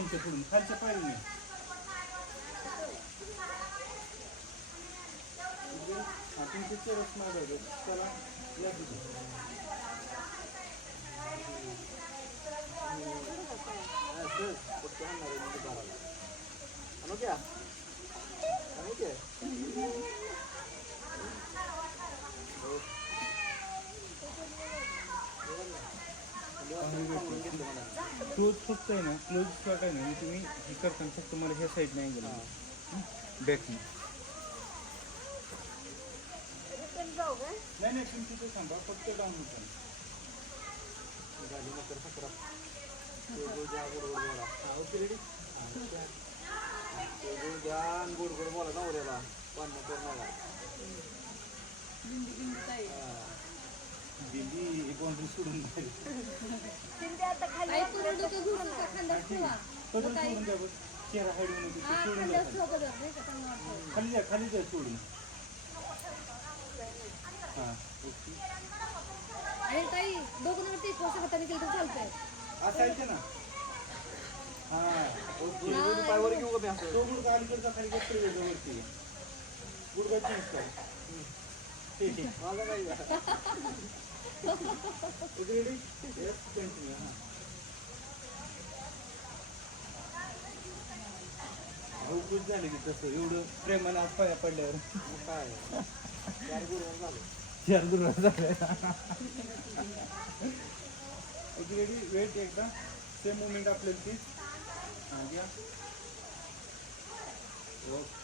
त्यांच्या पुढून खालच्या पायरीने तुमचे चरस मागायचे त्याला या तिथे क्लोज फक्त आहे ना क्लोज शॉट आहे ना तुम्ही हे करताना फक्त मला ह्या साईड नाही गेला बॅक नाही नाही तुम्ही तिथे थांबा फक्त डाऊन होता गाडी मकर सकरा ओके रेडी गोड गोड बोला नवऱ्याला पण दिंडी बाउंड्री सोडून सोडून द्या बस चेहरा हाईड खाली जा खाली जा सोडून हां ओके आणि ताई दोघांवरती पोषक हाताने केलं तर चालतंय असं आहे ना हां ओके पायवर घेऊ का मी तो गुडघा अलीकडचा खाली घेतली वरती गुडघा चेंज कर ठीक आहे माझा काही रेडी येस कंटिन्यू हां खूप झालं की तसं एवढं प्रेमानं आज पाया पडल्यावर काय 4 गुरुवार झाले 4 गुरुवार झाले रेडी वेट एकदा सेम मुवमेंट आपल्याला ती घ्या ओके